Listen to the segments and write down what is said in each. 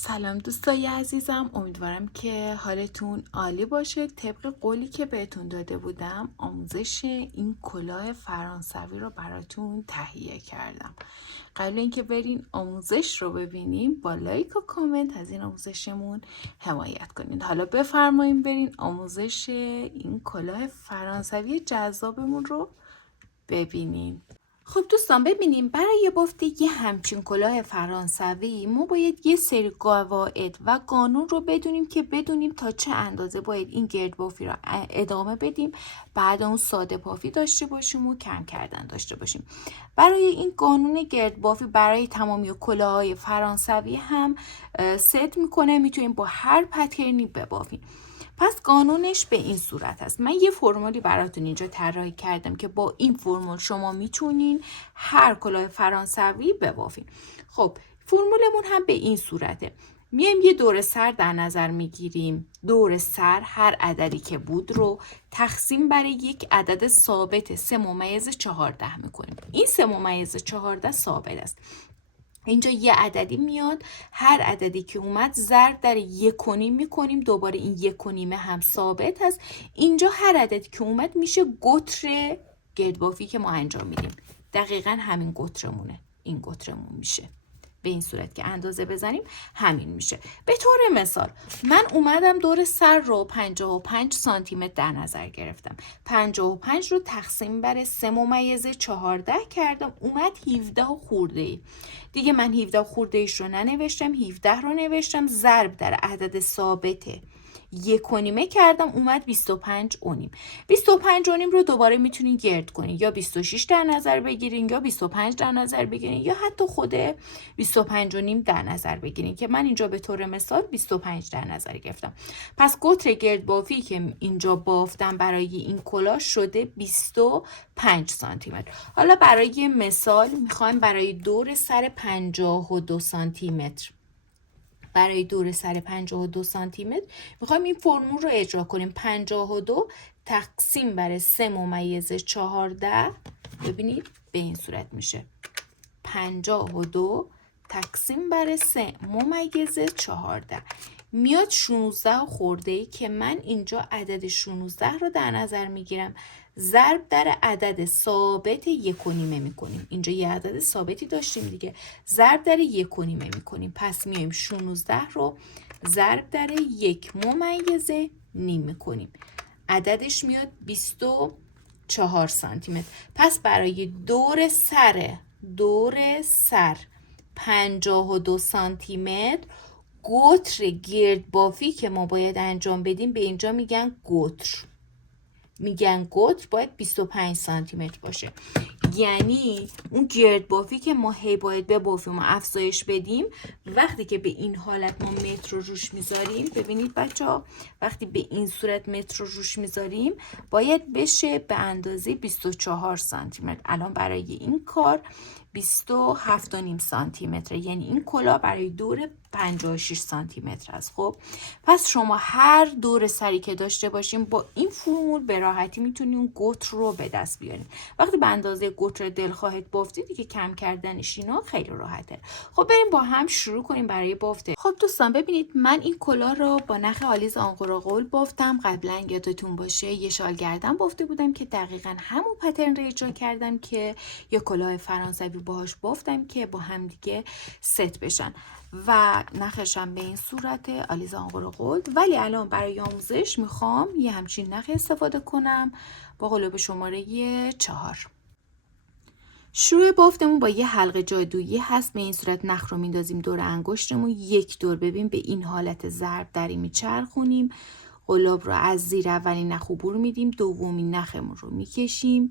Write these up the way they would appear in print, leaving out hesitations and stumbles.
سلام دوستای عزیزم، امیدوارم که حالتون عالی باشه. طبق قولی که بهتون داده بودم آموزش این کلاه فرانسوی رو براتون تهیه کردم. قبل اینکه برین آموزش رو ببینیم با لایک و کامنت از این آموزشمون حمایت کنید. حالا بفرمایید برین آموزش این کلاه فرانسوی جذابمون رو ببینیم. خب دوستان ببینیم، برای بافت یه همچین کلاه فرانسوی ما باید یه سری قواعد و قانون رو بدونیم تا چه اندازه باید این گرد بافی رو ادامه بدیم، بعد اون ساده بافی داشته باشیم و کم کردن داشته باشیم. برای این قانون گرد بافی برای تمامی کلاه‌های فرانسوی هم ست میکنه، میتونیم با هر پترنی ببافیم. پس قانونش به این صورت است. من یه فرمولی براتون اینجا طراحی کردم که با این فرمول شما میتونین هر کلاه فرانسوی ببافین. خب فرمولمون هم به این صورته. میایم یه دور سر در نظر میگیریم. دور سر هر عددی که بود رو تقسیم بر یک عدد ثابت 3/14 میکنیم. این 3/14 ثابت است. اینجا یه عددی میاد، هر عددی که اومد ضرب در 1.5 میکنیم، دوباره این 1.5 هم ثابت هست. اینجا هر عددی که اومد میشه قطر گردبافی که ما انجام میدیم. دقیقا همین قطرمونه، این قطرمون میشه. به این صورت که اندازه بزنیم همین میشه. به طور مثال من اومدم دور سر رو 55 سانتی متر در نظر گرفتم. 55 رو تقسیم بر 3/14 کردم، اومد 17 خورده ای. دیگه من 17 خورده ایش رو ننوشتم، 17 رو نوشتم، ضرب در عدد ثابته 1.5 کردم، اومد 25.5. 25.5 رو دوباره میتونین گرد کنین، یا 26 در نظر بگیرین، یا 25 در نظر بگیرین، یا حتی خود 25.5 در نظر بگیرین که من اینجا به طور مثال 25 در نظر گرفتم. پس قطر گرد بافی که اینجا بافتم برای این کلاه شده 25 سانتی متر. حالا برای مثال میخوایم برای دور سر 52 سانتی متر، برای دور سر 52 سانتی متر میخوایم این فرمول رو اجرا کنیم. 52 تقسیم بر 3/14، ببینید به این صورت میشه 52 تقسیم بر 3/14 میاد 16 خورده ای که من اینجا عدد 16 رو در نظر میگیرم، ضرب در عدد ثابت 1.5 میکنیم. اینجا یه عدد ثابتی داشتیم دیگه، ضرب در 1.5 میکنیم. پس میایم 16 رو ضرب در 1/9 میکنیم، عددش میاد 24 سانتی متر. پس برای دور سر 52 سانتی متر قطر گرد بافی که ما باید انجام بدیم به اینجا میگن قطر باید 25 سانتی متر باشه. یعنی اون گرد بافی که ما هی باید ببافیم و افزایش بدیم، وقتی که به این حالت ما متر رو روش میذاریم، ببینید بچه ها، وقتی به این صورت متر رو روش میذاریم باید بشه به اندازه 24 سانتی متر. الان برای این کار 27.5 سانتی متر، یعنی این کلاه برای دور 56 سانتی متر است. خب پس شما هر دور سری که داشته باشیم با این فرمول به راحتی میتونیم اون قطر رو به دست بیاریم. وقتی به اندازه قطر دلخواهت بافتید دیگه کم کردنش اینا خیلی راحته. خب بریم با هم شروع کنیم برای بافته. خب دوستان ببینید، من این کلاه رو با نخ آلیز آنقراغول بافتم. قبلا یادتون باشه یه شال گردن بافته بودم که دقیقا همون پترن رو اجرا کردم که یه کلاه فرانسوی باهاش بافتم که با هم دیگه ست بشن و نخشم به این صورت آلیز آنقراغول. ولی الان برای آموزش میخوام یه همچین نخ استفاده کنم با قلوب شماره 4. شروع بافتمون با یه حلقه جادویی هست. به این صورت نخ رو میندازیم دور انگشتمون، یک دور ببین به این حالت ضرب دری میچرخونیم، قلاب رو از زیر اولین نخ عبور میدیم، دومین نخمون رو میکشیم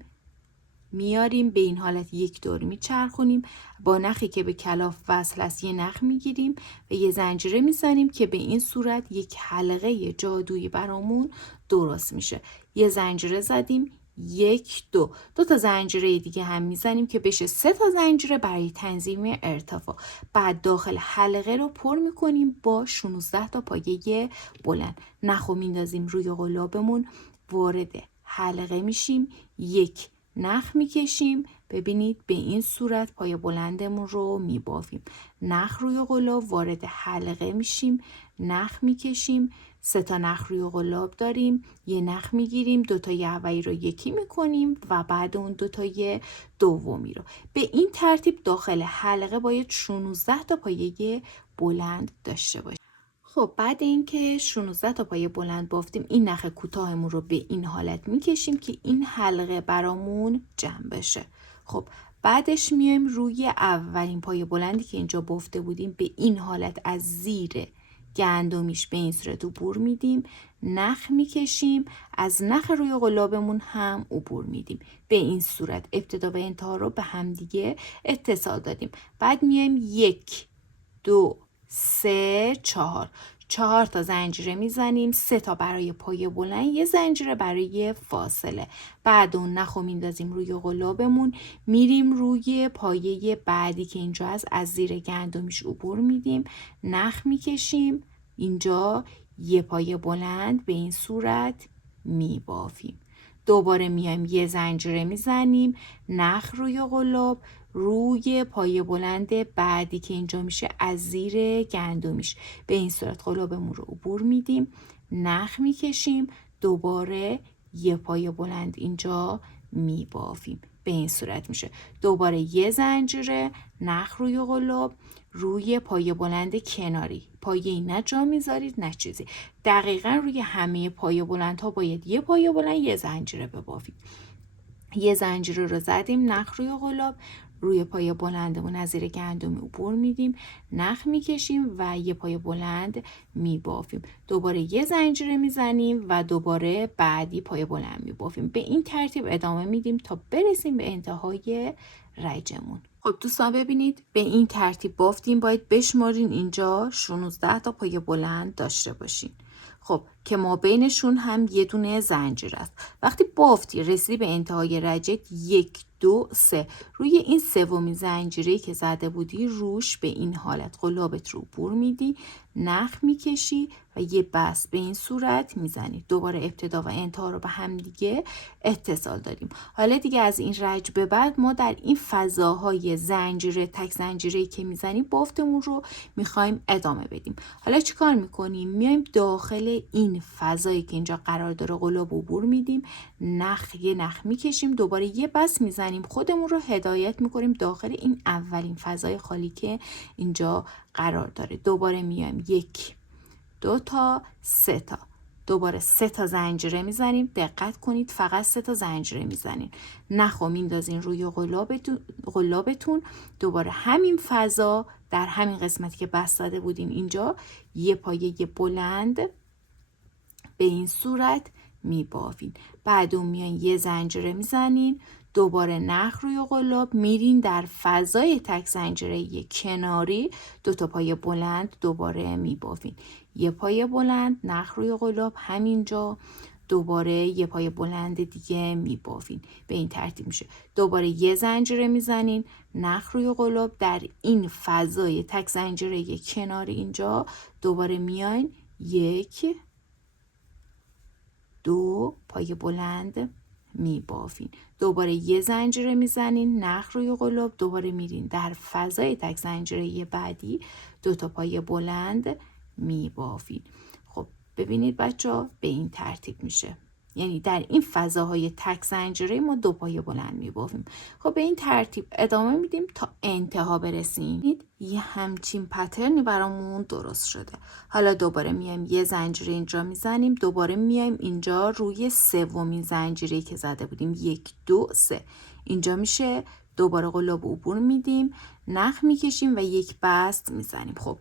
میاریم به این حالت یک دور میچرخونیم، با نخی که به کلاف وصل است یه نخ میگیریم و یه زنجیره میزنیم که به این صورت یک حلقه جادویی برامون درست میشه. یه زنجیره زدیم، 1 2 تا زنجیره دیگه هم میزنیم که بشه 3 تا زنجیره برای تنظیم ارتفاع. بعد داخل حلقه رو پر میکنیم با 16 تا پایه بلند. نخو میندازیم روی قلابمون، وارد حلقه میشیم، یک نخ میکشیم، ببینید به این صورت پای بلندمون رو میبافیم. نخ روی قلاب وارد حلقه میشیم، نخ میکشیم، 3 تا نخ روی قلاب داریم، یه نخ میگیریم، 2 تای اولی رو یکی میکنیم و بعد اون 2 تای دومی رو. به این ترتیب داخل حلقه باید 16 تا پایه بلند داشته باشیم. خب بعد اینکه 16 تا پایه بلند بافتیم، این نخ کوتاهمون رو به این حالت میکشیم که این حلقه برامون جمع بشه. خب بعدش میایم روی اولین پایه بلندی که اینجا بافته بودیم به این حالت از زیر گندمیش به این صورت عبور میدیم، نخ میکشیم، از نخ روی قلابمون هم عبور میدیم. به این صورت ابتدا و انتها رو به همدیگه اتصال دادیم. بعد میایم 1 2 3 4 4 تا زنجیره میزنیم، 3 تا برای پایه بلند، یه زنجیره برای فاصله. بعد اون نخو میندازیم روی قلابمون، میریم روی پایه بعدی که اینجا هست، از زیر گندمیش عبور میدیم، نخ میکشیم، اینجا یه پایه بلند به این صورت میبافیم. دوباره میایم یه زنجیره میزنیم، نخ روی قلاب، روی پایه بلند بعدی که اینجا میشه از زیر گندمیش به این صورت قلابمون رو عبور میدیم، نخ میکشیم، دوباره یه پایه بلند اینجا میبافیم. به این صورت میشه. دوباره یه زنجیره، نخ روی قلاب، روی پایه بلند کناری. پایه نه جا میذارید نه چیزی. دقیقا روی همه پایه بلند ها باید یه پایه بلند یه زنجیره ببافید. یه زنجیره رو زدیم، نخ روی قلاب، روی پایه بلندمون از زیر گندم عبور میدیم، نخ میکشیم و یه پایه بلند میبافیم. دوباره یه زنجیره میزنیم و دوباره بعدی پایه بلند میبافیم. به این ترتیب ادامه میدیم تا برسیم به انتهای رجمون. خب دوستان ببینید به این ترتیب بافتیم، باید بشمارین اینجا 16 تا پایه بلند داشته باشین. خب که ما بینشون هم یه دونه زنجیر است. وقتی بافتی رسیدی به انتهای رجت 1 2 3 روی این سومین زنجیره که زده بودی روش به این حالت قلابت رو عبور میدی، نخ میکشی و یه بست به این صورت میزنی. دوباره ابتدا و انتها رو به هم دیگه اتصال دادیم. حالا دیگه از این رج به بعد ما در این فضاهای زنجیره تک زنجیره‌ای که میزنیم بافتمون رو میخوایم ادامه بدیم. حالا چیکار میکنیم؟ میایم داخل این فضایی که اینجا قرار داره قلاب عبور میدیم، یه نخ میکشیم، دوباره یه بس میزنیم، خودمون رو هدایت میکنیم داخل این اولین فضای خالی که اینجا قرار داره. دوباره میایم 1 2 تا 3 تا، دوباره 3 تا زنجیره میزنیم. دقت کنید فقط 3 تا زنجیره میزنین، نخو میندازین روی قلابتون. دوباره همین فضا در همین قسمتی که بست داده بودیم اینجا یه پایه بلند به این صورت میبافین. بعد اون میان یه زنجیره میزنین، دوباره نخ روی قلاب، میرین در فضای تک زنجیره کناری 2 تا پایه بلند دوباره میبافین. یه پایه بلند، نخ روی قلاب، همینجا دوباره یه پایه بلند دیگه میبافین. به این ترتیب میشه. دوباره یه زنجیره میزنین، نخ روی قلاب، در این فضای تک زنجیره کناری اینجا دوباره میاین 1 2 پایه بلند میبافین. دوباره یه زنجیره میزنین، نخ روی قلاب، دوباره میرین در فضای تک زنجیره بعدی 2 تا پایه بلند میبافین. خب ببینید بچه‌ها به این ترتیب میشه. یعنی در این فضاهای تک زنجیره ما 2 پایه بلند میبافیم. خب به این ترتیب ادامه میدیم تا انتها برسیم. یه همچین پترنی برامون درست شده. حالا دوباره میایم یه زنجیره اینجا میزنیم، دوباره میایم اینجا روی سومین زنجیره که زده بودیم 1 2 3 اینجا میشه. دوباره قلاب عبور میدیم، نخ میکشیم و یک بست میزنیم. خب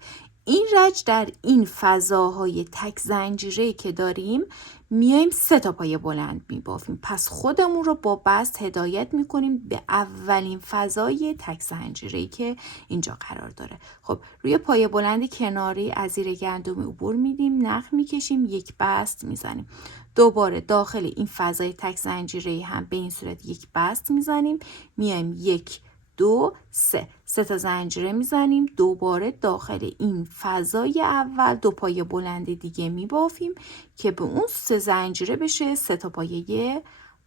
این رج در این فضاهای تک زنجیره‌ای که داریم میایم 3 تا پایه بلند میبافیم. پس خودمون رو با بست هدایت میکنیم به اولین فضای تک زنجیره‌ای که اینجا قرار داره. خب روی پایه بلند کناری از زیر گندم عبور میدیم، نخ میکشیم، یک بست میزنیم. دوباره داخل این فضای تک زنجیره‌ای هم به این صورت یک بست میزنیم، میایم 1 2 3 3 تا زنجیره میزنیم، دوباره داخل این فضای اول 2 پایه بلند دیگه میبافیم که به اون 3 زنجیره بشه 3 تا پایه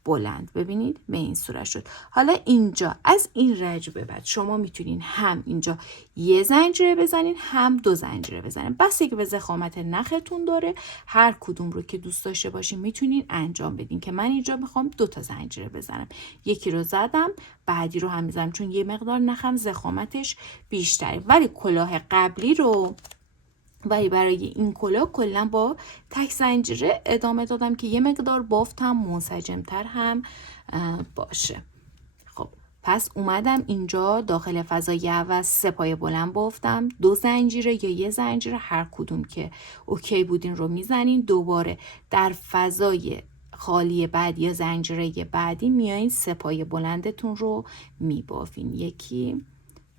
بلند. ببینید به این صورت شد. حالا اینجا از این رج به بعد شما میتونین هم اینجا یه زنجیره بزنین هم 2 زنجیره بزنین. بس که به ضخامت نختون داره، هر کدوم رو که دوست داشته باشین میتونین انجام بدین که من اینجا میخوام 2 تا زنجیره بزنم. یکی رو زدم، بعدی رو هم میزنم چون یه مقدار نخم ضخامتش بیشتره. ولی کلاه قبلی رو برای این کلاه کلا با تک زنجیره ادامه دادم که یه مقدار بافتم منسجمتر هم باشه. خب پس اومدم اینجا داخل فضای اول 3 پایه بلند بافتم، 2 زنجیره یا یه زنجیره هر کدوم که اوکی بودین رو میزنین. دوباره در فضای خالی بعدی یا زنجیره بعدی میایین 3 پایه بلندتون رو میبافین. 1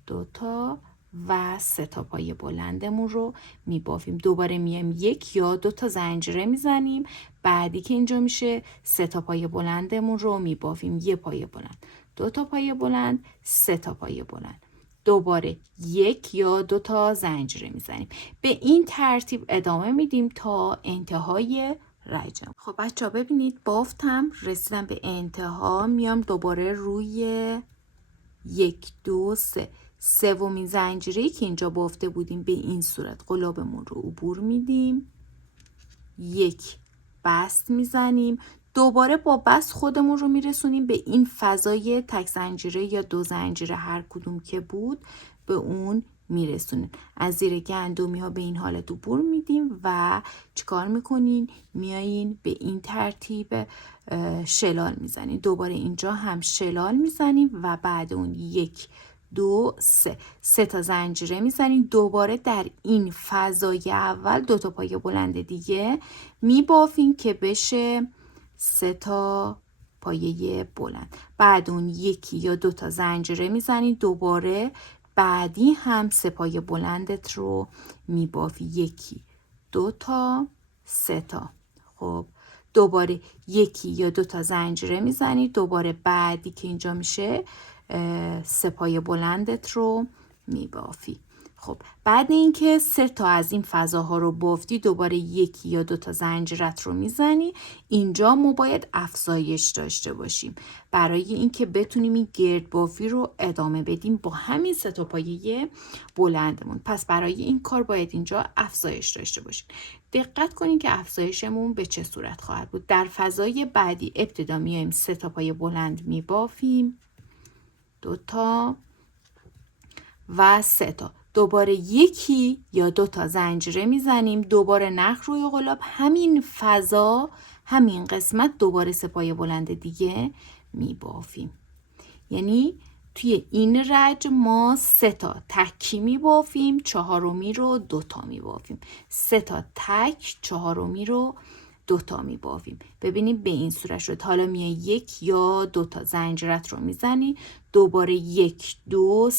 2 تا و 3 تا پایه بلندمون رو میبافیم. دوباره میایم 1 یا 2 تا زنجیره میزنیم، بعدی که اینجا میشه 3 تا پایه بلندمون رو میبافیم. 1 پایه بلند، 2 تا پایه بلند، 3 تا پایه بلند. دوباره 1 یا 2 تا زنجیره میزنیم. به این ترتیب ادامه میدیم تا انتهای رجم. خب بچه ها ببینید بافتم، رسیدم به انتها. میام دوباره روی 1 2 3 سومین زنجیره‌ای که اینجا بافته بودیم به این صورت قلابمون رو عبور میدیم. 1 بست میزنیم، دوباره با بست خودمون رو میرسونیم به این فضای تک زنجیره یا 2 زنجیره هر کدوم که بود به اون میرسونیم. از زیر گندمی ها به این حالت عبور میدیم و چیکار میکنین؟ میایین به این ترتیب شلال میزنیم. دوباره اینجا هم شلال میزنیم و بعد اون 1 2 3 تا زنجیره میزنیم. دوباره در این فضای اول 2 تا پایه بلند دیگه میبافیم که بشه 3 تا پایه بلند. بعد اون 1 یا 2 تا زنجیره میزنیم. دوباره بعدی هم 3 پایه بلندت رو میبافی. 1 2 تا 3 تا. خب دوباره 1 یا 2 تا زنجیره میزنید. دوباره بعدی که اینجا میشه 3 پایه بلندت رو میبافی. خب بعد اینکه 3 تا از این فضاها رو بافتی، دوباره 1 یا 2 تا زنجیرت رو میزنی. اینجا ما باید افزایش داشته باشیم برای اینکه بتونیم این گرد بافی رو ادامه بدیم با همین 3 تا پایه بلندمون. پس برای این کار باید اینجا افزایش داشته باشیم. دقت کنین که افزایشمون به چه صورت خواهد بود. در فضای بعدی ابتدا میایم 3 تا پایه بلند میبافیم، 2 تا و 3 تا. دوباره 1 یا 2 تا زنجیره میزنیم. دوباره نخ روی قلاب، همین فضا همین قسمت دوباره 3 پایه بلند دیگه میبافیم. یعنی توی این رج ما 3 تا تکی میبافیم، 4می رو 2 تا میبافیم. 3 تا تک، 4می رو 2 تا میبافیم. ببینید به این صورت شد. حالا میای 1 یا 2 تا زنجیرت رو میزنی. دوباره 1 2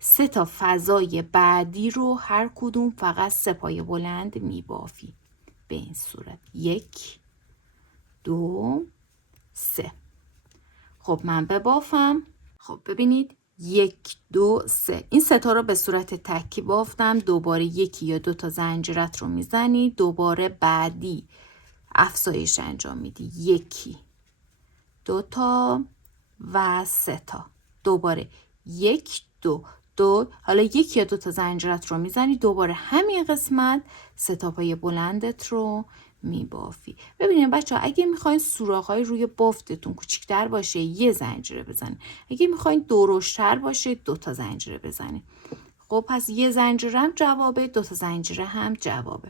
3 تا فضای بعدی رو هر کدوم فقط 3 پایه بلند میبافی. به این صورت 1 2 3. خب من ببافم. خب ببینید 1 2 3 این 3 تا رو به صورت تکی بافتم. دوباره 1 یا 2 تا زنجیرت رو میزنی. دوباره بعدی افزایش انجام میدی. 1 2 تا و 3 تا. دوباره 1 2 2. حالا 1 یا 2 تا زنجیرت رو میزنی. دوباره همین قسمت 3 تا پایه بلندت رو میبافی. ببینید بچه ها اگه میخواین سوراخ‌های روی بافتتون کوچیک‌تر باشه یه زنجیره بزنید. اگه میخواین درشتر باشه 2 تا زنجیره بزنید. خب پس یه زنجیره هم جوابه، 2 تا زنجیره هم جوابه.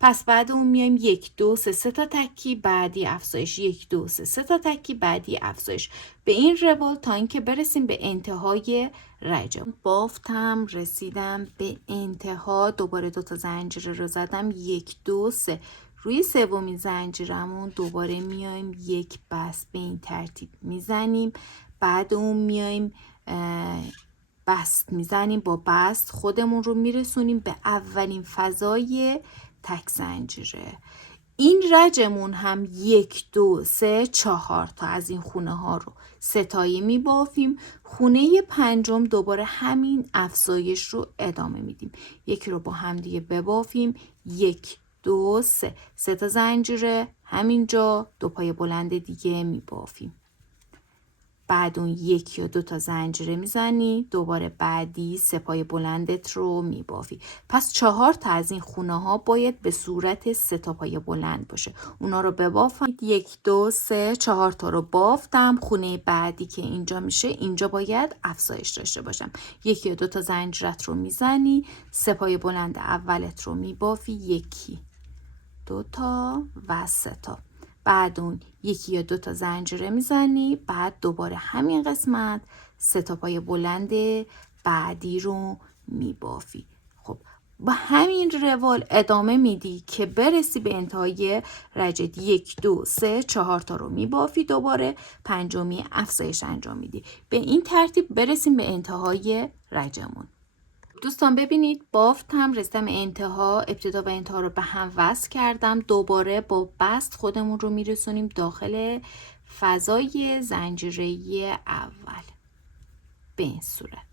پس بعد اون میایم 1 2 3 3 تا تکی، بعدی افزایش. 1 2 3 3 تا تکی، بعدی افزایش. به این روال تا اینکه برسیم به انتهای رجم. بافتم، رسیدم به انتها. دوباره 2 تا زنجیره رو زدم. 1 2 3. روی سومین زنجیرمون دوباره میایم 1 بست به این ترتیب میزنیم. بعد اون میایم بست میزنیم. با بست خودمون رو میرسونیم به اولین فضای تک زنجیره. این رجمون هم 1 2 3 4 تا از این خونه ها رو 3 تایی میبافیم. خونه پنجم دوباره همین افزایش رو ادامه میدیم. یکی رو با هم دیگه ببافیم. 1 2 3 3 تا زنجیره همینجا 2 پایه بلند دیگه میبافیم. بعد اون 1 یا 2 تا زنجیره میزنی، دوباره بعدی 3 پای بلندت رو میبافی. پس 4 تا از این خونه ها باید به صورت 3 تا پای بلند باشه. اونا رو ببافم. 1 2 3 4 تا رو بافتم. خونه بعدی که اینجا میشه، اینجا باید افزایش داشته باشم. 1 یا 2 تا زنجیرت رو میزنی، 3 پای بلند اولت رو میبافی، 1 2 تا و 3 تا. بعد اون 1 یا 2 تا زنجیره میزنی، بعد دوباره همین قسمت 3 تا پای بلند بعدی رو میبافی. خب با همین روال ادامه میدی که برسی به انتهای رجت. 1 2 3 4 تا رو میبافی، دوباره پنجمی افزایش انجام میدی. به این ترتیب برسیم به انتهای رجمون. دوستان ببینید بافتم، رسیدم انتها. ابتدا و انتها رو به هم وصل کردم. دوباره با بست خودمون رو میرسونیم داخل فضای زنجیره اول به این صورت.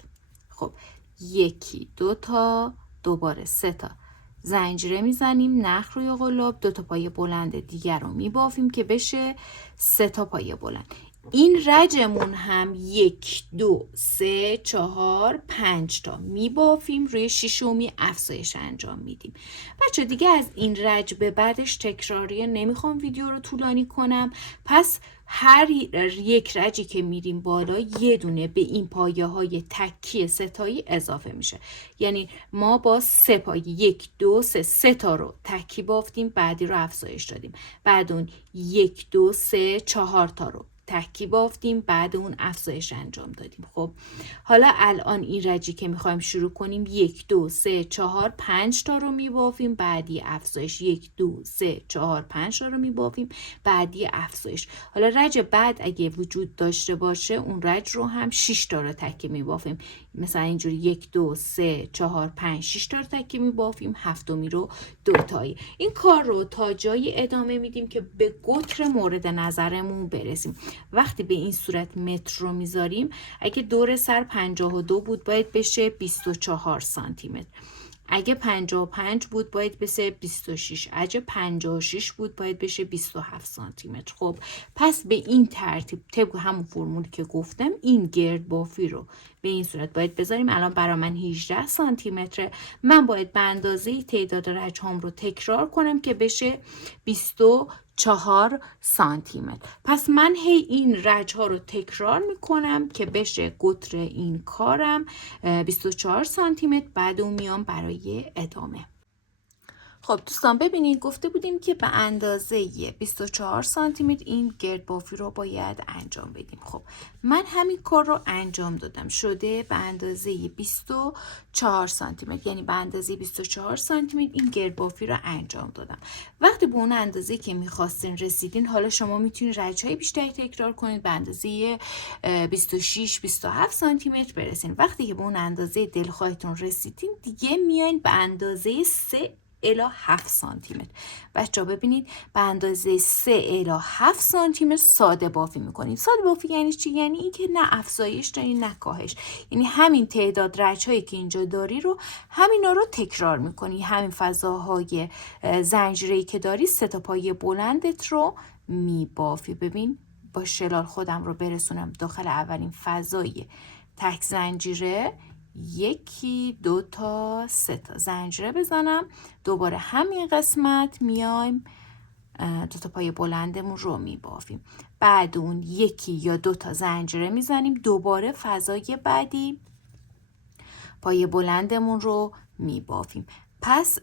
خب 1 2 تا، دوباره 3 تا زنجیره میزنیم، نخ روی قلاب، 2 تا پای بلند دیگر رو میبافیم که بشه 3 تا پای بلند. این رجمون هم 1 2 3 4 5 تا میبافیم، روی ششمی افزایش انجام میدیم. بچه دیگه از این رج به بعدش تکراریه، نمیخوام ویدیو رو طولانی کنم. پس هر یک رجی که میریم بالا یه دونه به این پایه های تکی ستایی اضافه میشه. یعنی ما با 3 پایه 1 2 3 3 تا رو تکی بافتیم، بعدی رو افزایش دادیم. بعد اون 1 2 3 4 تا رو تکی بافتیم، بعد اون افزایش انجام دادیم. خب حالا الان این رجی که میخوایم شروع کنیم 1 2 3 4 5 تا رو میبافیم، بعدی افزایش 1 2 3 4 5 تا رو میبافیم، بعدی افزایش. حالا رج بعد اگه وجود داشته باشه اون رج رو هم 6 تا رو تکی میبافیم. مثلا اینجوری 1 2 3 4 5 6 تا رو تکی میبافیم، هفتمی رو 2 تایی. این کار رو تا جایی ادامه میدیم که به قطر مورد نظرمون برسیم. وقتی به این صورت متر رو میذاریم، اگه دور سر 52 بود باید بشه 24 سانتی متر. اگه 55 بود باید بشه 26. اگه 56 بود باید بشه 27 سانتی متر. خب پس به این ترتیب طبق همون فرمولی که گفتم این گرد بافی رو به این صورت باید بذاریم. الان برای من 18 سانتی متره. من باید به اندازه تعداد رج هام رو تکرار کنم که بشه 24 سانتی متر. پس من هی این رج ها رو تکرار میکنم که بشه قطر این کارم 24 سانتی متر. بعد اون میام برای ادامه. خب دوستان ببینید گفته بودیم که به اندازه 24 سانتی متر این گرد بافی رو باید انجام بدیم. خب من همین کار رو انجام دادم، شده به اندازه 24 سانتی متر، یعنی به اندازه 24 سانتی متر این گرد بافی رو انجام دادم. وقتی به اون اندازه که میخواستین رسیدین، حالا شما میتونید رج‌های بیشتری تکرار کنید، به اندازه 26 27 سانتی متر برسین. وقتی که به اون اندازه دلخواهتون رسیدین دیگه میاین به اندازه 3 الی 7 سانتی متر. بچه‌ها ببینید به اندازه 3 الی 7 سانتی متر ساده بافی میکنید. ساده بافی یعنی چی؟ یعنی اینکه نه افزایش داری نه کاهش. یعنی همین تعداد رج‌هایی که اینجا داری رو همینا رو تکرار میکنی. همین فضاهای زنجیره‌ای که داری 3 تا پایه بلندت رو میبافی. ببین با شلال خودم رو برسونم داخل اولین فضای تک زنجیره، 1 2 تا 3 تا زنجیره بزنم، دوباره همین قسمت میایم 2 تا پای بلندمون رو میبافیم. بعد اون 1 یا 2 تا زنجیره میزنیم، دوباره فضای بعدی پای بلندمون رو میبافیم. پس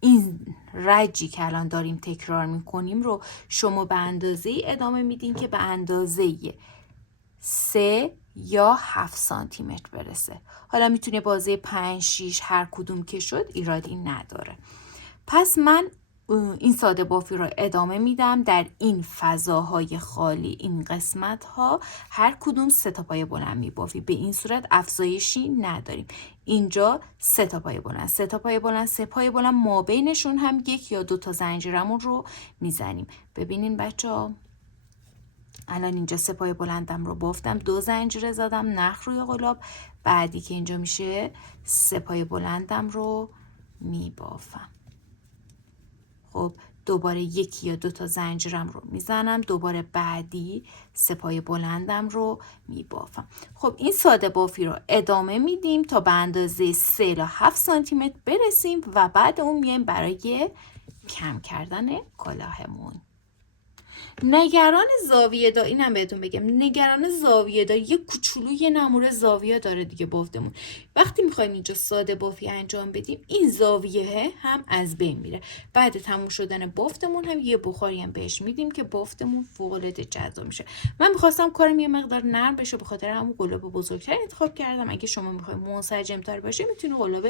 این رجی که الان داریم تکرار میکنیم رو شما به اندازه ادامه میدین که به اندازه 3 یا 7 سانتی متر برسه. حالا میتونه بازه 5 6 هر کدوم که شد ایرادی نداره. پس من این ساده بافی رو ادامه میدم در این فضاهای خالی. این قسمت ها هر کدوم 3 تا پایه بلند میبافی. به این صورت افزایشی نداریم. اینجا 3 تا پایه بلند، 3 تا پایه بلند، 3 پایه بلند، ما بینشون هم 1 یا 2 تا زنجیرمون رو میزنیم. ببینین بچه‌ها الان اینجا 3 پایه بلندم رو بافتم، 2 زنجیره زدم، نخ روی قلاب، بعدی که اینجا میشه 3 پایه بلندم رو میبافم. خب دوباره یکی یا دو تا زنجیرم رو میزنم، دوباره بعدی 3 پای بلندم رو میبافم. خب این ساده بافی رو ادامه میدیم تا به اندازه 3 الی 7 سانتی متر برسیم و بعد اون میایم برای کم کردن کلاهمون. نگران زاویه دار، اینم بهتون بگم، نگران زاویه دار یه کوچولو یه نمور زاویه داره دیگه بافتمون. وقتی میخوایم اینجا ساده بافی انجام بدیم این زاویه هم از بین میره. بعد تموم شدن بافتمون هم یه بخاری هم بهش میدیم که بافتمون فوق العاده جذاب میشه. من میخواستم کارم یه مقدار نرم بشه، به خاطر همون قلاب بزرگتر انتخاب کردم. اگه شما میخواید منسجم‌تر باشه میتونید قلاب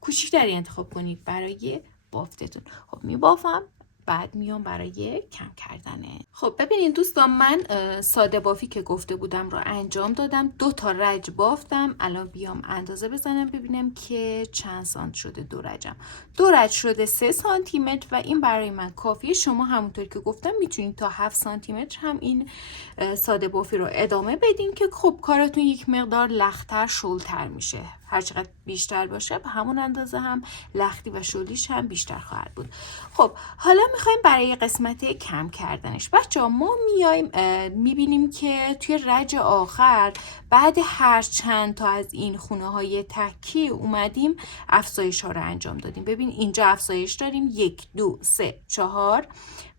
کوچیک‌تری انتخاب کنید برای بافتتون. خب میبافم، بعد میام برای کم کردنه. خب ببینید دوستان، من ساده بافی که گفته بودم رو انجام دادم. 2 تا رج بافتم. الان بیام اندازه بزنم ببینم که چند سانت شده. 2 رجم. 2 رج شده 3 سانتی متر و این برای من کافیه. شما همونطور که گفتم میتونید تا 7 سانتی متر هم این ساده بافی رو ادامه بدین که خب کارتون یک مقدار لختر شلتر میشه. هر چقدر بیشتر باشه به همون اندازه هم لختی و شلیش هم بیشتر خواهد بود. خب حالا میخوایم برای قسمت کم کردنش. بچه‌ها ما میایم میبینیم که توی رج آخر بعد هر چند تا از این خونه های تکی اومدیم افزایش ها رو انجام دادیم. ببین اینجا افزایش داریم 1 2 3 4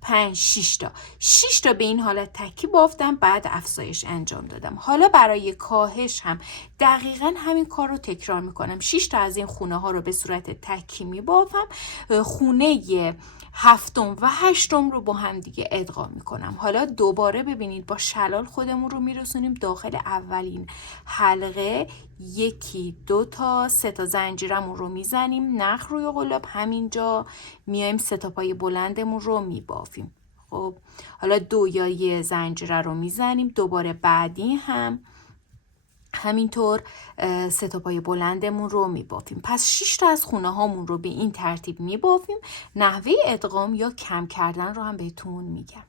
5 6 تا 6 تا به این حالت تکی بافتم، بعد افزایش انجام دادم. حالا برای کاهش هم دقیقاً همین کار رو تکرار میکنم. 6 تا از این خونه ها رو به صورت تکی میبافم، خونه 7 و 8 رو با هم دیگه ادغام میکنم. حالا دوباره ببینید با شلال خودمون رو میرسونیم داخل اولین حلقه. 1 2 تا 3 تا زنجیرمون رو میزنیم نخ روی قلاب، همینجا میایم 3 تا پای بلندمون رو میبافیم. خب حالا 2 یا 1 زنجیره رو میزنیم، دوباره بعدی هم همینطور 3 تا پای بلندمون رو میبافیم. پس 6 تا از خونه هامون رو به این ترتیب میبافیم. نحوه ادغام یا کم کردن رو هم بهتون میگم.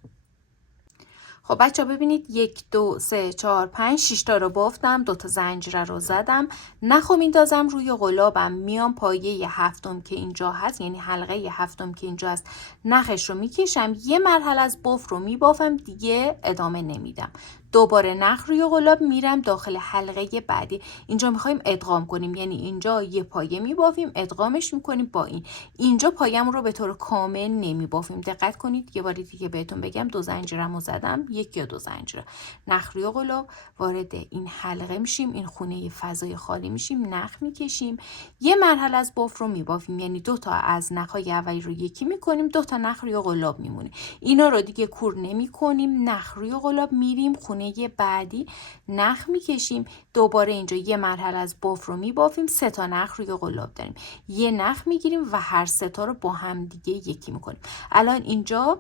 خب بچه ها ببینید 1 2 3 4 5 6 تا رو بافتم، 2 تا زنجیره رو زدم، نخو میندازم روی قلابم، میام پایه 7 که اینجا هست، یعنی حلقه 7 که اینجا هست، نخش رو میکشم، یه مرحله از باف رو میبافم، دیگه ادامه نمیدم. دوباره نخ روی قلاب میرم داخل حلقه بعدی. اینجا میخوایم ادغام کنیم، یعنی اینجا یه پایه میبافیم ادغامش میکنیم با این. اینجا پایه‌مون رو به طور کامل نمیبافیم. دقت کنید یه باری دیگه بهتون بگم، 2 زنجیرمو زدم، 1 یا 2 زنجیره، نخ روی قلاب وارد این حلقه میشیم، این خونه فضای خالی میشیم، نخ میکشیم، یه مرحله از باف رو میبافیم، یعنی 2 تا از نخهای اولی رو یکی میکنیم، 2 تا نخ روی قلاب میمونه. اینا رو دیگه کور نمیکنیم، نخ روی قلاب میریم خونه بعدی، نخ میکشیم، دوباره اینجا یه مرحله از باف رو میبافیم، 3 تا نخ روی قلاب داریم، یه نخ میگیریم و هر 3 تا رو با هم دیگه یکی میکنیم. الان اینجا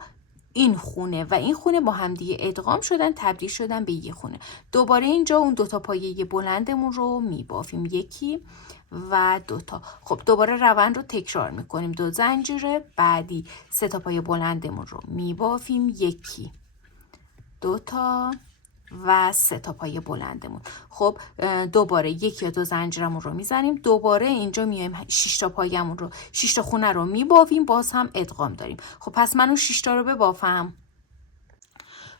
این خونه و این خونه با هم دیگه ادغام شدن، تبدیل شدن به یه خونه. دوباره اینجا اون 2 تا پایه بلندمون رو میبافیم، 1 و 2 تا. خب دوباره روند رو تکرار میکنیم، 2 زنجیره، بعدی 3 تا پایه بلندمون رو میبافیم، 1 2 تا و 3 تا پای بلندمون. خب دوباره 1 یا 2 زنجیرمون رو میزنیم، دوباره اینجا میایم 6 تا پایمون رو 6 تا خونه رو میبافیم، باز هم ادغام داریم. خب پس من اون 6 تا رو ببافم.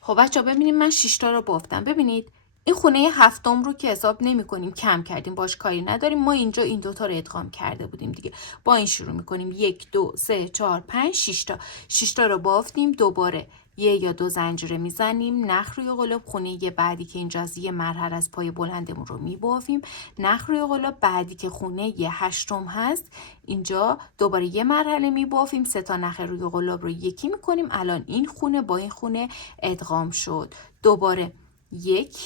خب بچه‌ها ببینید من 6 تا رو بافتم. ببینید این خونه 7 رو که حساب نمی کنیم، کم کردیم، باش کاری نداریم. ما اینجا این 2 تا رو ادغام کرده بودیم دیگه. با این شروع میکنیم، 1 2 3 4 5 6 تا. 6 تا رو بافتیم، دوباره 1 یا 2 زنجیره میزنیم، نخ روی قلاب، خونه بعدی که اینجا از یه مرحله از پای بلندمون رو میبافیم، نخ روی قلاب، بعدی که خونه 8 هست، اینجا دوباره یه مرحله میبافیم، 3 تا نخ روی قلاب رو یکی میکنیم. الان این خونه با این خونه ادغام شد. دوباره 1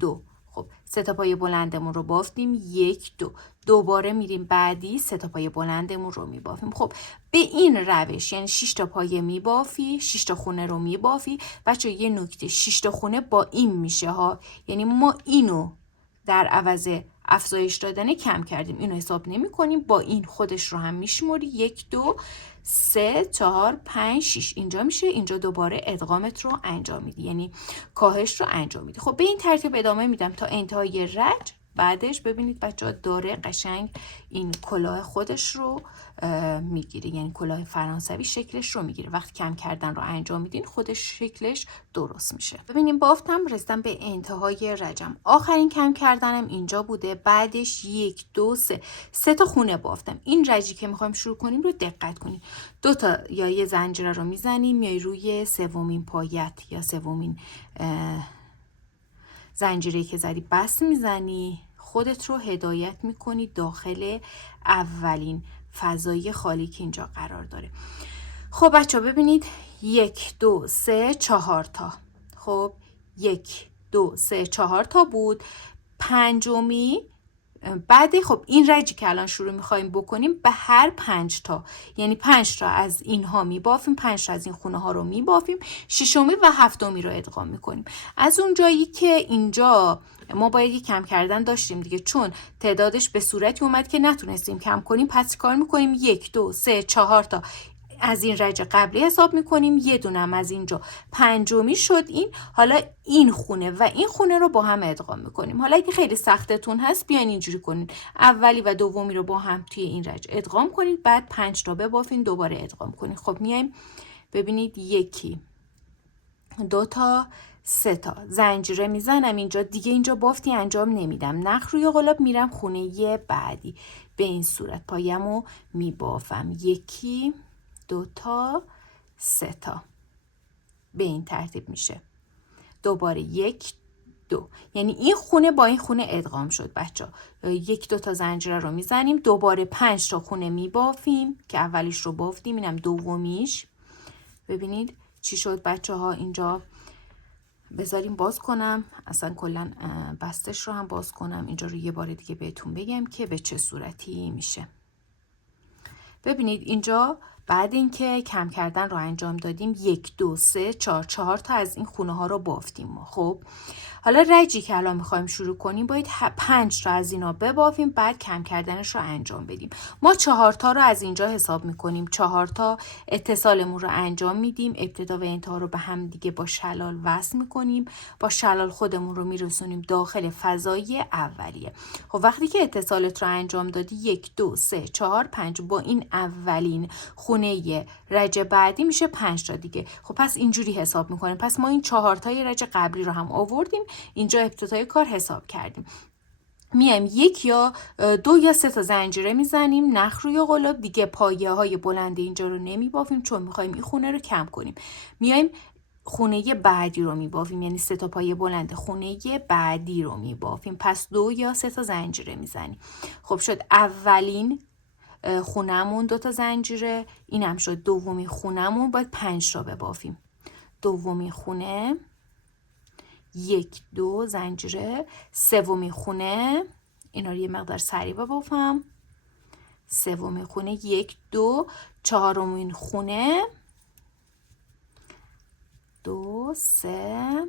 2. خب 3 تا پای بلندمون رو بافتیم، 1 2. دوباره میریم بعدی، 3 تا پای بلندمون رو میبافیم. خب به این روش، یعنی 6 تا پایه میبافی، 6 تا خونه رو میبافی. بچه یه نکته، 6 تا خونه با این میشه ها، یعنی ما اینو در عوض افزایش دادن کم کردیم، اینو حساب نمی کنیم، با این خودش رو هم میشموری. 1 2 3 4 5 6 اینجا میشه. اینجا دوباره ادغامت رو انجام میدی، یعنی کاهش رو انجام میدی. خب به این ترتیب ادامه میدم تا انتهای رج، بعدش ببینید بچه‌ها داره قشنگ این کلاه خودش رو میگیره، یعنی کلاه فرانسوی شکلش رو میگیره. وقتی کم کردن رو انجام میدین خودش شکلش درست میشه. ببینیم بافتم، رسیدم به انتهای رجم. آخرین کم کردنم اینجا بوده. بعدش 1 2 3 تا خونه بافتم. این رجی که میخوایم شروع کنیم رو دقت کنیم. 2 تا یا یه زنجیره رو میزنیم، میای روی سومین پایت یا سومین زنجیری که زدی بس میزنی، خودت رو هدایت میکنی داخل اولین فضای خالی که اینجا قرار داره. خب بچه ببینید 1 2 3 4 تا. خب 1 2 3 4 تا بود. پنجمی بعد خب این رجی که الان شروع میخوایم بکنیم به هر 5 تا، یعنی 5 تا از اینها میبافیم، 5 تا از این خونه ها رو میبافیم، ششمی و هفتمی رو ادغام میکنیم. از اون جایی که اینجا ما باید یک کم کردن داشتیم دیگه، چون تعدادش به صورتی اومد که نتونستیم کم کنیم، پس کار میکنیم 1 2 3 4 تا از این رج قبلی حساب میکنیم، یه دونم از اینجا، پنجمی شد این. حالا این خونه و این خونه رو با هم ادغام میکنیم. حالا اگه خیلی سختتون هست بیاین اینجوری کنین، اولی و دومی رو با هم توی این رج ادغام کنید، بعد 5 تا ببافین دوباره ادغام کنید. خب میایم ببینید 1 2 تا 3 تا زنجیره میزنم اینجا دیگه، اینجا بافتی انجام نمیدم، نخ روی قلاب میرم خونه بعدی. به این صورت پایمو میبافم، 1 2 تا 3 تا به این ترتیب میشه. دوباره 1 2، یعنی این خونه با این خونه ادغام شد بچه ها. 1 2 تا زنجیره رو میزنیم، دوباره 5 تا خونه میبافیم که اولیش رو بافتیم، اینم دومیش. ببینید چی شد بچه ها اینجا. بذاریم باز کنم، اصلا کلا بستش رو هم باز کنم اینجا رو یه بار دیگه بهتون بگم که به چه صورتی میشه. ببینید اینجا بعد اینکه کم کردن رو انجام دادیم 1 2 3 4 تا از این خونه ها رو بافتیم ما. خب حالا رجی که الان میخوایم شروع کنیم باید 5 تا از اینا ببافیم، بعد کم کردنش رو انجام بدیم. ما 4 تا رو از اینجا حساب میکنیم، 4 تا اتصالمون رو انجام میدیم، ابتدا و انتها رو به هم دیگه با شلال وصل میکنیم، با شلال خودمون رو میرسونیم داخل فضای اولیه. خب وقتی که اتصالت رو انجام دادی 1 2 3 4 5 با این اولین خونه رج بعدی میشه 5 تا دیگه. خب پس اینجوری حساب میکنیم. پس ما این 4 تای رج قبلی رو هم آوردیم اینجا، ابتدای کار حساب کردیم. میایم 1 یا 2 یا 3 تا زنجیره میزنیم، نخ روی قلاب دیگه، پایه های بلند اینجا رو نمیبافیم چون میخوایم این خونه رو کم کنیم. میایم خونه بعدی رو میبافیم، یعنی 3 تا پایه بلند خونه بعدی رو میبافیم، پس 2 یا 3 تا زنجیره میزنیم. خب شد اولین خونمون 2 تا زنجیره، اینم شد دومی خونمون، باید 5 تا ببافیم. دومی خونه 1 2 زنجیره، سومی خونه اینا رو یه مقدار سریع ببافم، سومی خونه 1 2، چهارمین خونه 2 3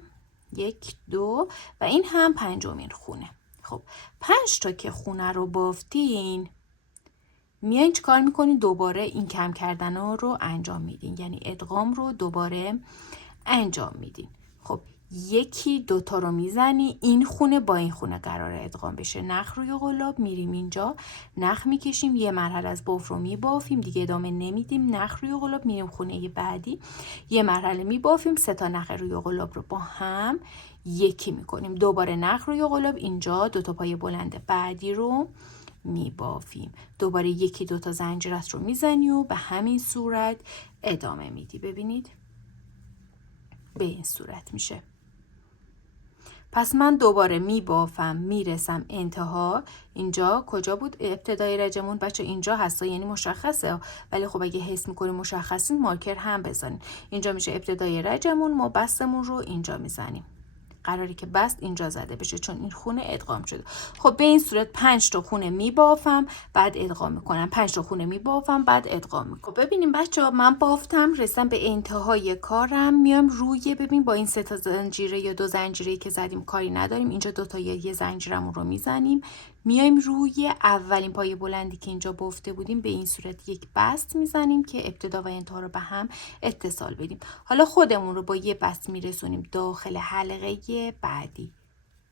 1 2 و این هم پنجمین خونه. خب 5 تا که خونه رو بافتین میایین چی کار میکنین؟ دوباره این کم کردن رو انجام میدین، یعنی ادغام رو دوباره انجام میدین. خب 1 2 تا رو میزنی، این خونه با این خونه قراره ادغام بشه، نخ روی قلاب میریم اینجا، نخ میکشیم، یه مرحله از باف رو میبافیم دیگه، ادامه نمیدیم، نخ روی قلاب میریم خونه بعدی، یه مرحله میبافیم، 3 تا نخ روی قلاب رو با هم یکی میکنیم، دوباره نخ روی قلاب اینجا، 2 تا پای بلند بعدی رو میبافیم، دوباره 1 2 تا زنجیرت رو میزنی و به همین صورت ادامه میدی. ببینید به این صورت میشه. پس من دوباره میبافم میرسم انتها. اینجا کجا بود ابتدای رجمون بچه؟ اینجا هستا، یعنی مشخصه، ولی خب اگه حس میکنی مشخصین مارکر هم بزنین. اینجا میشه ابتدای رجمون، ما بستمون رو اینجا میزنیم، قراره که بست اینجا زده بشه چون این خونه ادغام شده. خب به این صورت 5 تا خونه میبافم بعد ادغام میکنم، 5 تا خونه میبافم بعد ادغام میکنم. خب ببینیم بچه ها، من بافتم رسیدم به انتهای کارم، میام روی، ببین با این 3 تا زنجیره یا 2 زنجیره که زدیم کاری نداریم، اینجا 2 تا یا یه زنجیرمون رو میزنیم، میایم روی اولین پایه بلندی که اینجا بافته بودیم به این صورت یک بست میزنیم که ابتدا و انتها رو به هم اتصال بدیم. حالا خودمون رو با یه بست میرسونیم داخل حلقه بعدی.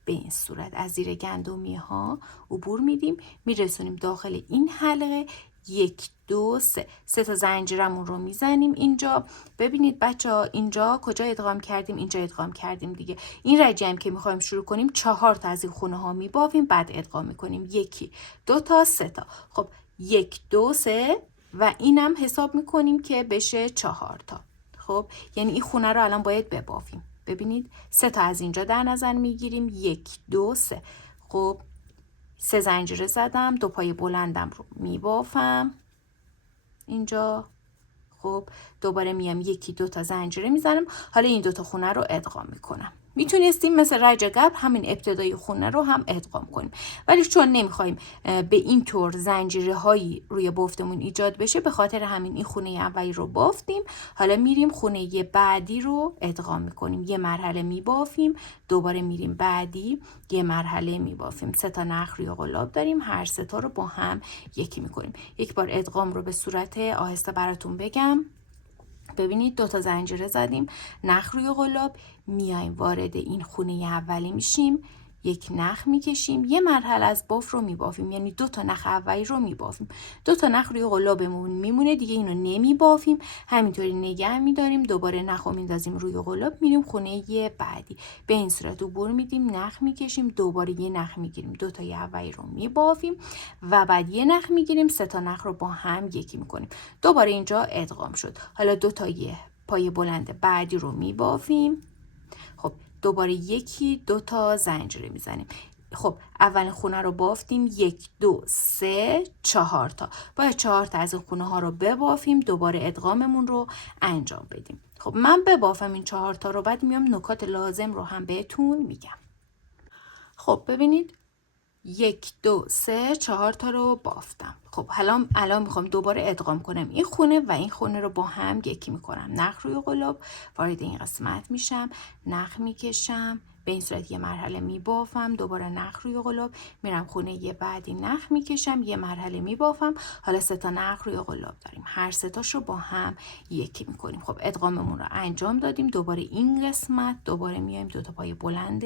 به این صورت از زیر گندمی ها عبور میدیم، میرسونیم داخل این حلقه. 1 2 3 سه تا زنجیرمون رو میزنیم اینجا. ببینید بچه ها اینجا کجا ادغام کردیم؟ اینجا ادغام کردیم دیگه. این رجی هم که میخوایم شروع کنیم 4 تا از این خونه ها میبافیم، بعد ادغام میکنیم. 1 2 تا 3 تا. خب 1 2 3 و اینم حساب میکنیم که بشه 4 تا. خب یعنی این خونه رو الان باید ببافیم. ببینید 3 تا از اینجا در نظر میگیریم. 1 2 3. خب 3 زنجیره زدم، 2 پای بلندم رو میبافم اینجا. خب دوباره میام 1 2 تا زنجیره میزنم. حالا این 2 تا خونه رو ادغام میکنم. میتونستیم مثل رج قبل همین ابتدای خونه رو هم ادغام کنیم، ولی چون نمیخوایم به این طور زنجیره هایی روی بافتمون ایجاد بشه، به خاطر همین این خونه اولی رو بافتیم. حالا میریم خونه بعدی رو ادغام میکنیم. یه مرحله میبافیم، دوباره میریم بعدی، یه مرحله میبافیم. 3 تا نخ روی قلاب داریم، هر 3 تا رو با هم یکی میکنیم. یک بار ادغام رو به صورت آهسته براتون بگم. ببینید 2 تا زنجیره زدیم، نخ روی قلاب، میایم وارد این خونه اولی میشیم، 1 نخ میکشیم، یه مرحله از باف رو میبافیم، یعنی 2 تا نخ اولی رو میبافیم. 2 تا نخ روی قلابمون میمونه دیگه، اینو نمیبافیم، همینطوری نگه میداریم. دوباره نخ رو میندازیم روی قلاب، میریم خونه بعدی. به این صورت عبور میدیم، نخ میکشیم، دوباره یه نخ میگیریم، 2 تا اولی رو میبافیم و بعد یه نخ میگیریم، 3 تا نخ رو با هم یکی میکنیم. دوباره اینجا ادغام شد. حالا 2 تا پای بلند بعدی رو میبافیم. خب دوباره 1 2 تا زنجیره میزنیم. خب اول خونه رو بافتیم، 1 2 3 4 تا. باید 4 تا از این خونه ها رو ببافیم، دوباره ادغاممون رو انجام بدیم. خب من ببافم این 4 تا رو، بعد میام نکات لازم رو هم بهتون میگم. خب ببینید 1 2 3 4 تا رو بافتم. خب الان میخوام دوباره ادغام کنم این خونه و این خونه رو با هم یکی میکنم. نخ روی قلاب وارد این قسمت میشم، نخ میکشم، به این صورت یه مرحله میبافم، دوباره نخ روی قلاب، میرم خونه بعدی، نخ میکشم، یه مرحله میبافم. حالا 3 تا نخ روی قلاب داریم، هر 3 تاش رو با هم یکی میکنیم. خب ادغاممون رو انجام دادیم. دوباره این قسمت، دوباره میایم 2 تا پای بلند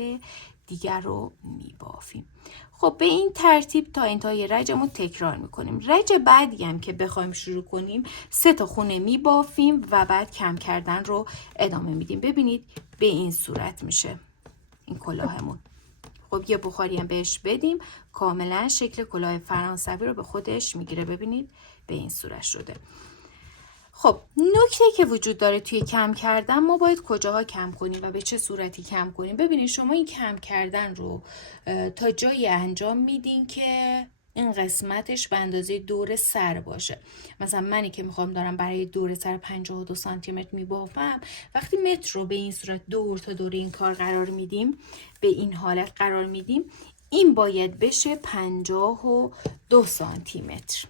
دیگر رو میبافیم. خب به این ترتیب تا انتهای رجمون تکرار میکنیم. رج بعدی هم که بخوایم شروع کنیم 3 تا خونه میبافیم و بعد کم کردن رو ادامه میدیم. ببینید به این صورت میشه این کلاهمون. خب یه بخاری هم بهش بدیم، کاملا شکل کلاه فرانسوی رو به خودش میگیره. ببینید به این صورت شده. خب نکته که وجود داره توی کم کردن، ما باید کجاها کم کنیم و به چه صورتی کم کنیم. ببینید شما این کم کردن رو تا جایی انجام میدین که این قسمتش به اندازه دور سر باشه. مثلا منی که میخوام دارم برای دور سر 52 سانتی متر میبافم، وقتی متر رو به این صورت دور تا دور این کار قرار میدیم، به این حالت قرار میدیم، این باید بشه 52 سانتی متر.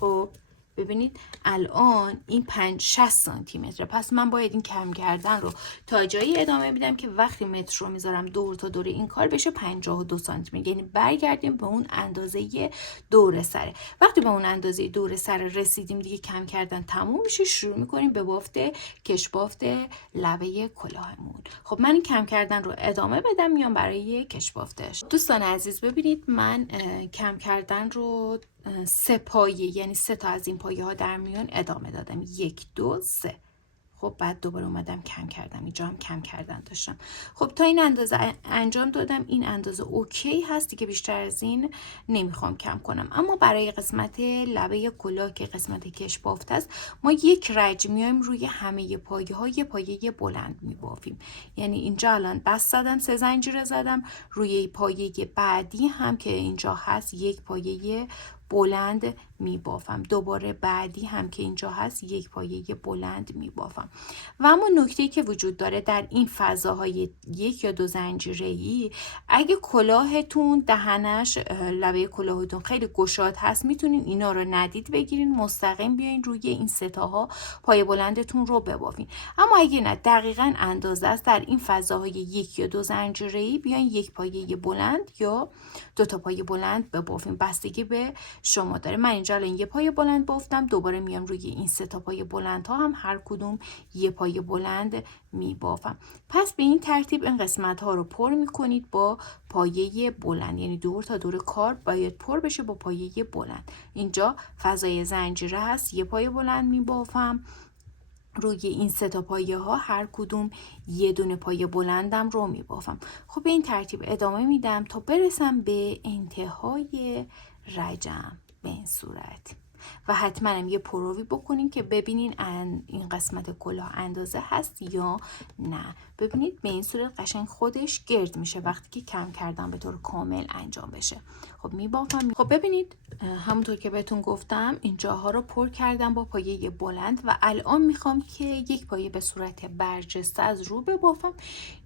خب ببینید الان این 60 سانتی متره، پس من باید این کم کردن رو تا جایی ادامه بدم که وقتی متر رو میذارم دور تا دور این کار بشه 52 سانتی متر، یعنی برگردیم به اون اندازه دور سره. وقتی به اون اندازه دور سر رسیدیم دیگه کم کردن تموم میشه، شروع میکنیم به بافت کشبافت لبه کلاهمون. خب من این کم کردن رو ادامه بدم، میام برای کشبافتش. دوستان عزیز ببینید من کم کردن رو 3 پایه، یعنی 3 تا از این پایه ها در میان ادامه دادم. 1 2 3. خب بعد دوباره اومدم کم کردم، اینجا هم کم کردن داشتم. خب تا این اندازه انجام دادم، این اندازه اوکی هست دیگه، بیشتر از این نمیخوام کم کنم. اما برای قسمت لبه کلاه که قسمت کش بافت است، ما یک رج میایم روی همه پایه ها یه پایه بلند میبافیم. یعنی اینجا الان بس زدم، 3 زنجیره زدم، روی پایه بعدی هم که اینجا هست یک پایه بلند میبافم، دوباره بعدی هم که اینجا هست یک پایه بلند میبافم. و اما نکته‌ای که وجود داره در این فضاهای 1 یا 2 زنجیره‌ای، اگه کلاهتون دهنش لبه کلاهتون خیلی گشاد هست، میتونین اینا رو ندید بگیرین، مستقیم بیاین روی این 3 تاها پایه بلندتون رو ببافین. اما اگه نه دقیقاً اندازه است، در این فضاهای 1 یا 2 زنجیره‌ای بیاین یک پایه بلند یا 2 تا پایه بلند ببافین، بستگی به شما داره. من اینجا الان یه پایه بلند بافتم، دوباره میام روی این 3 تا پایه بلند ها هم هر کدوم یه پایه بلند میبافم. پس به این ترتیب این قسمت ها رو پر میکنید با پایه بلند، یعنی دور تا دور کار باید پر بشه با پایه بلند. اینجا فضای زنجیره هست، یه پایه بلند میبافم، روی این 3 تا پایه ها هر کدوم یه دونه پایه بلندم رو میبافم. خب به این ترتیب ادامه میدم تا برسم به انتهای رجم به این صورت. و حتما هم یه پرووی بکنیم که ببینین این قسمت کلاه اندازه هست یا نه. ببینید به این صورت قشنگ خودش گرد میشه وقتی که کم کردم به طور کامل انجام بشه. خب میبافم. خب ببینید همونطور که بهتون گفتم اینجاها رو پر کردم با پایه بلند و الان میخوام که یک پایه به صورت برجسته از رو ببافم،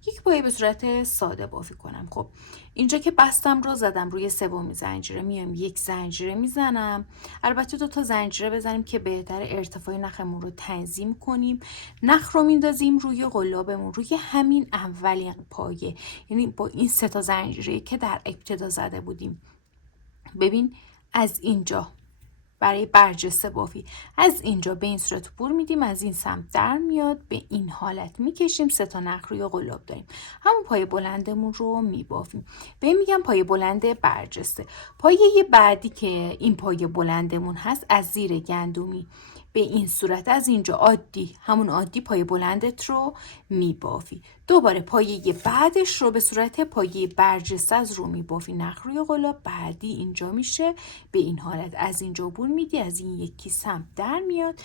یک پایه به صورت ساده بافی کنم. خب اینجا که بستم رو زدم روی سومی زنجیره، میام یک زنجیره میزنم. البته 2 تا زنجیره بزنیم که بهتر ارتفاع نخمون رو تنظیم کنیم. نخ رو میندازیم روی قلابمون، روی همین اولین پایه، یعنی با این 3 تا زنجیره که در ابتدا زده بودیم. ببین از اینجا برای برجسته بافی از اینجا به این صورت بور میدیم، از این سمت در میاد، به این حالت میکشیم، 3 تا نخ روی قلاب داریم. همون پایه بلندمون رو میبافیم. به این میگم پایه بلند برجسته. پایه بعدی که این پایه بلندمون هست از زیر گندمی به این صورت، از اینجا عادی همون عادی پایه بلندت رو میبافی. دوباره پایه بعدش رو به صورت پایه برجسته از رو میبافی، نخ روی قلاب. بعدی اینجا میشه به این حالت، از اینجا بور میدی، از این یکی سمت در میاد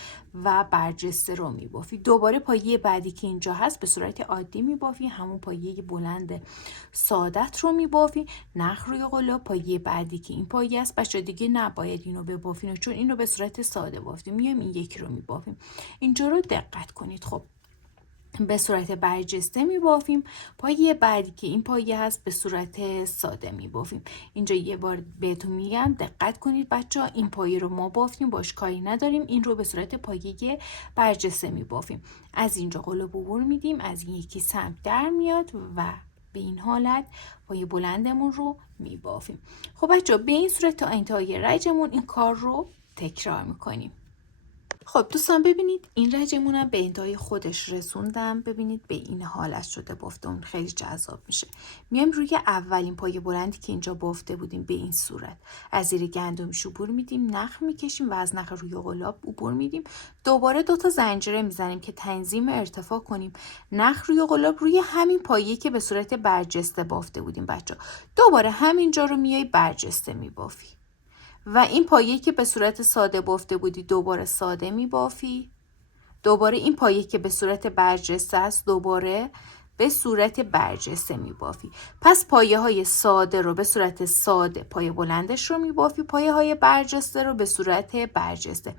و برجسته رو میبافی. دوباره پایه بعدی که اینجا هست به صورت عادی میبافی، همون پایه بلند سادت رو میبافی، نخ روی قلاب. پایه بعدی که این پایه است بچه دیگه نباید اینو ببافین چون اینو به صورت ساده بافتیم، میایم این یکی رو میبافیم. اینجا رو دقت کنید. خب به صورت برجسته میبافیم، پایه بعدی که این پایه هست به صورت ساده میبافیم. اینجا یه بار بهتون میگم دقت کنید بچه ها، این پایه رو ما بافتیم باش کاری نداریم، این رو به صورت پایه برجسته میبافیم. از اینجا قلاب عبور میدیم، از این یکی سمت در میاد و به این حالت پایه بلندمون رو میبافیم. خب بچه ها به این صورت تا انتهای رجمون این کار رو تکرار میکنیم. خب دوستان ببینید این رجمونم به انتهای خودش رسوندم. ببینید به این حالت شده بافته، اون خیلی جذاب میشه. میایم روی اولین پایه بلندی که اینجا بافته بودیم به این صورت، از زیر گندمش عبور میدیم، نخ میکشیم و از نخ روی قلاب عبور میدیم. دوباره 2 تا زنجیره میزنیم که تنظیم ارتفاع کنیم، نخ روی قلاب روی همین پایه که به صورت برجسته بافته بودیم بچه. دوباره همینجا رو میای برجسته میبافی و این پایه که به صورت ساده بافته بودی دوباره ساده میبافی. دوباره این پایه که به صورت برجسته است دوباره به صورت برجسته میبافی. پس پایه های ساده رو به صورت ساده پایه بلندش رو میبافی، پایه های برجسته رو به صورت برجسته.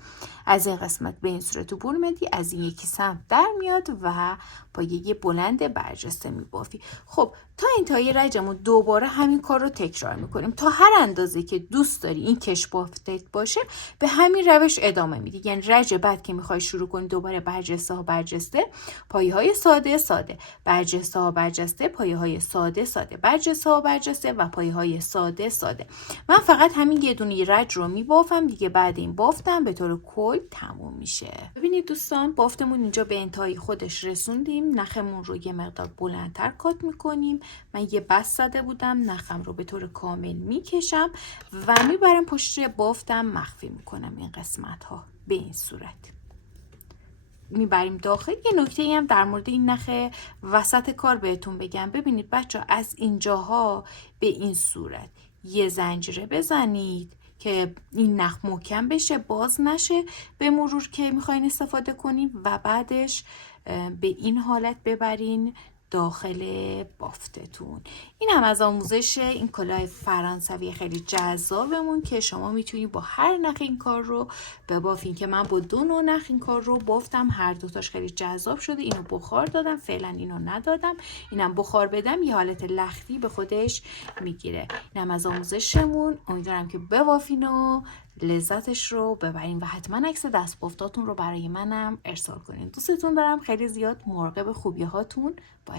از این قسمت به این صورت عبور میدی، از این یکی سمت در میاد و پایه بلند برجسته میبافی. خب تا انتهای رجمون دوباره همین کار رو تکرار میکنیم تا هر اندازه که دوست داری این کش بافتت باشه به همین روش ادامه میدی. یعنی رج بعد که میخوای شروع کنی دوباره برجسته ها برجسته، پایه های ساده ساده، برجسته ها برجسته، پایه های ساده ساده، برجسته ها برجسته و پایه های ساده ساده. من فقط همین یه دونه رج رو میبافم دیگه، بعد این بافتم به طور کل تموم میشه. ببینید دوستان بافتمون اینجا به انتهای خودش رسوندیم. نخمون رو یه مقدار بلندتر کات میکنیم. من یه بست زده بودم، نخم رو به طور کامل میکشم و میبرم پشت بافتم مخفی میکنم این قسمت ها به این صورت میبریم داخل. یه نکته هم در مورد این نخ وسط کار بهتون بگم. ببینید بچه از اینجاها به این صورت یه زنجیره بزنید که این نخ محکم بشه، باز نشه به مرور که میخواین استفاده کنیم و بعدش به این حالت ببرین داخل بافتتون. این هم از آموزش این کلاه فرانسوی خیلی جذابمون که شما میتونید با هر نخ این کار رو ببافین، که من با 2 نوع نخ این کار رو بافتم، هر دوتاش خیلی جذاب شده. اینو بخار دادم، فعلا اینو ندادم، اینم بخار بدم یه حالت لختی به خودش میگیره. اینم از آموزشمون، امیدوارم که ببافین و لذتش رو ببرین و حتما عکس دست بافتاتون رو برای منم ارسال کنین. دوستتون دارم، خیلی زیاد مراقب خوبی هاتون باشید.